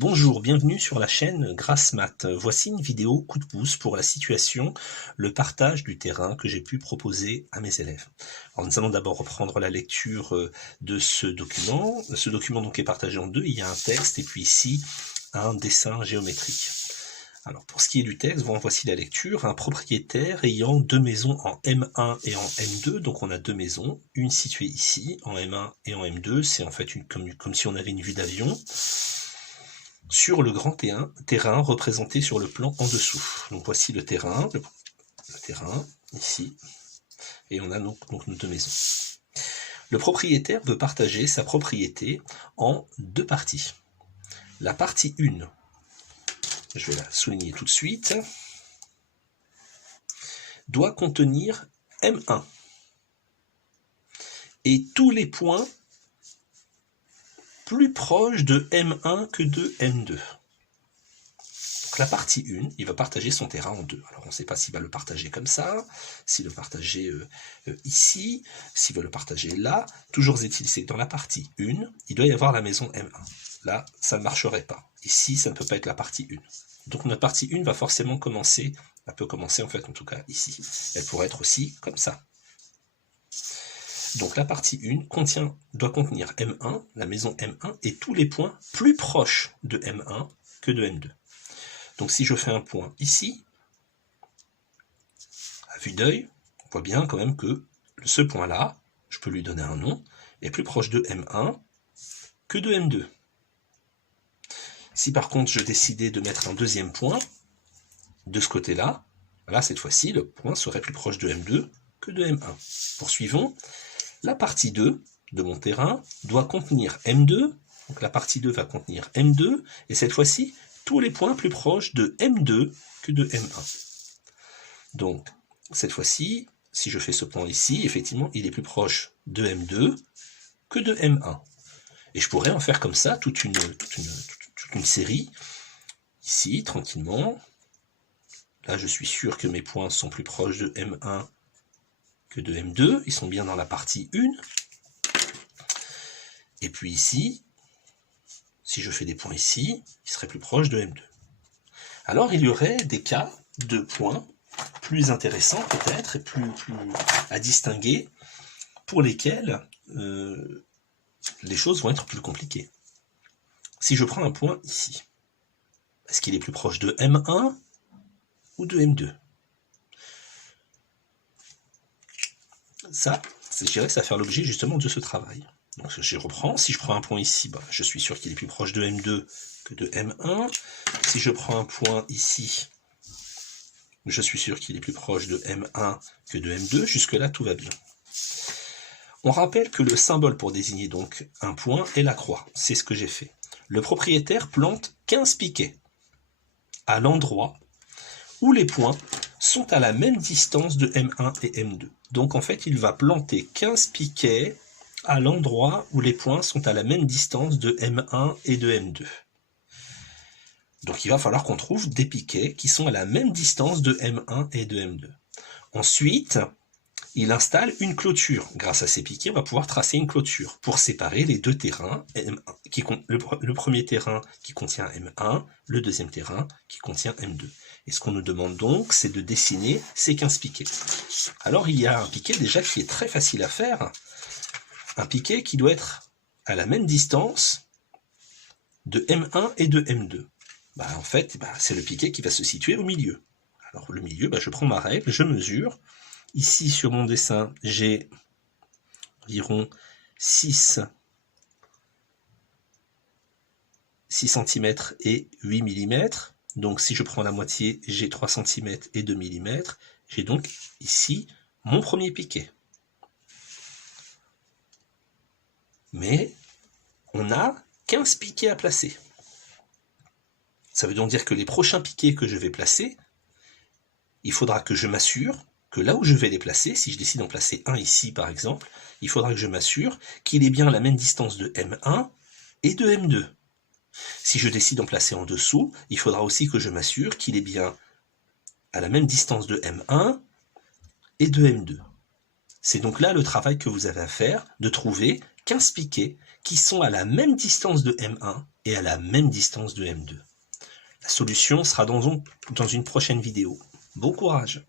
Bonjour, bienvenue sur la chaîne GrassMath. Voici une vidéo coup de pouce pour la situation, le partage du terrain que j'ai pu proposer à mes élèves. Alors nous allons d'abord reprendre la lecture de ce document. Ce document donc est partagé en deux, il y a un texte et puis ici un dessin géométrique. Alors pour ce qui est du texte, voici la lecture. Un propriétaire ayant deux maisons en M1 et en M2, donc on a deux maisons, une située ici en M1 et en M2, c'est en fait comme si on avait une vue d'avion, sur le grand terrain représenté sur le plan en dessous. Donc voici le terrain ici, et on a donc nos deux maisons. Le propriétaire veut partager sa propriété en deux parties. La partie 1, je vais la souligner tout de suite, doit contenir M1 et tous les points plus proches de M1 que de M2. Donc la partie 1, il va partager son terrain en deux. Alors on ne sait pas s'il va le partager comme ça, s'il le partager ici, s'il va le partager là. Toujours est-il, c'est que dans la partie 1, il doit y avoir la maison M1. Là, ça ne marcherait pas. Ici, ça ne peut pas être la partie 1. Donc notre partie 1 va forcément commencer, elle peut commencer en fait en tout cas ici. Elle pourrait être aussi comme ça. Donc la partie 1 doit contenir M1, la maison M1, et tous les points plus proches de M1 que de M2. Donc si je fais un point ici, à vue d'œil, on voit bien quand même que ce point-là, je peux lui donner un nom, est plus proche de M1 que de M2. Si par contre je décidais de mettre un deuxième point, de ce côté-là, là cette fois-ci, le point serait plus proche de M2 que de M1. Poursuivons. La partie 2 de mon terrain doit contenir M2, donc la partie 2 va contenir M2, et cette fois-ci, tous les points plus proches de M2 que de M1. Donc, cette fois-ci, si je fais ce point ici, effectivement, il est plus proche de M2 que de M1. Et je pourrais en faire comme ça toute une série, ici, tranquillement. Là, je suis sûr que mes points sont plus proches de M1 que de M2, ils sont bien dans la partie 1. Et puis ici, si je fais des points ici, ils seraient plus proches de M2. Alors il y aurait des cas de points plus intéressants peut-être, et plus à distinguer, pour lesquels les choses vont être plus compliquées. Si je prends un point ici, est-ce qu'il est plus proche de M1 ou de M2? Ça, je dirais que ça va faire l'objet justement de ce travail. Donc je reprends, si je prends un point ici, je suis sûr qu'il est plus proche de M2 que de M1. Si je prends un point ici, je suis sûr qu'il est plus proche de M1 que de M2. Jusque-là, tout va bien. On rappelle que le symbole pour désigner donc un point est la croix. C'est ce que j'ai fait. Le propriétaire plante 15 piquets à l'endroit où les points sont à la même distance de M1 et M2. Donc en fait, il va planter 15 piquets à l'endroit où les points sont à la même distance de M1 et de M2. Donc il va falloir qu'on trouve des piquets qui sont à la même distance de M1 et de M2. Ensuite, il installe une clôture. Grâce à ces piquets, on va pouvoir tracer une clôture pour séparer les deux terrains, le premier terrain qui contient M1, le deuxième terrain qui contient M2. Et ce qu'on nous demande donc, c'est de dessiner ces 15 piquets. Alors il y a un piquet déjà qui est très facile à faire, un piquet qui doit être à la même distance de M1 et de M2. En fait, c'est le piquet qui va se situer au milieu. Alors le milieu, je prends ma règle, je mesure. Ici, sur mon dessin, j'ai environ 6 cm et 8 mm. Donc, si je prends la moitié, j'ai 3 cm et 2 mm. J'ai donc ici mon premier piquet. Mais on a 15 piquets à placer. Ça veut donc dire que les prochains piquets que je vais placer, il faudra que je m'assure que là où je vais les placer, si je décide d'en placer un ici par exemple, il faudra que je m'assure qu'il est bien à la même distance de M1 et de M2. Si je décide d'en placer en dessous, il faudra aussi que je m'assure qu'il est bien à la même distance de M1 et de M2. C'est donc là le travail que vous avez à faire, de trouver 15 piquets qui sont à la même distance de M1 et à la même distance de M2. La solution sera dans une prochaine vidéo. Bon courage!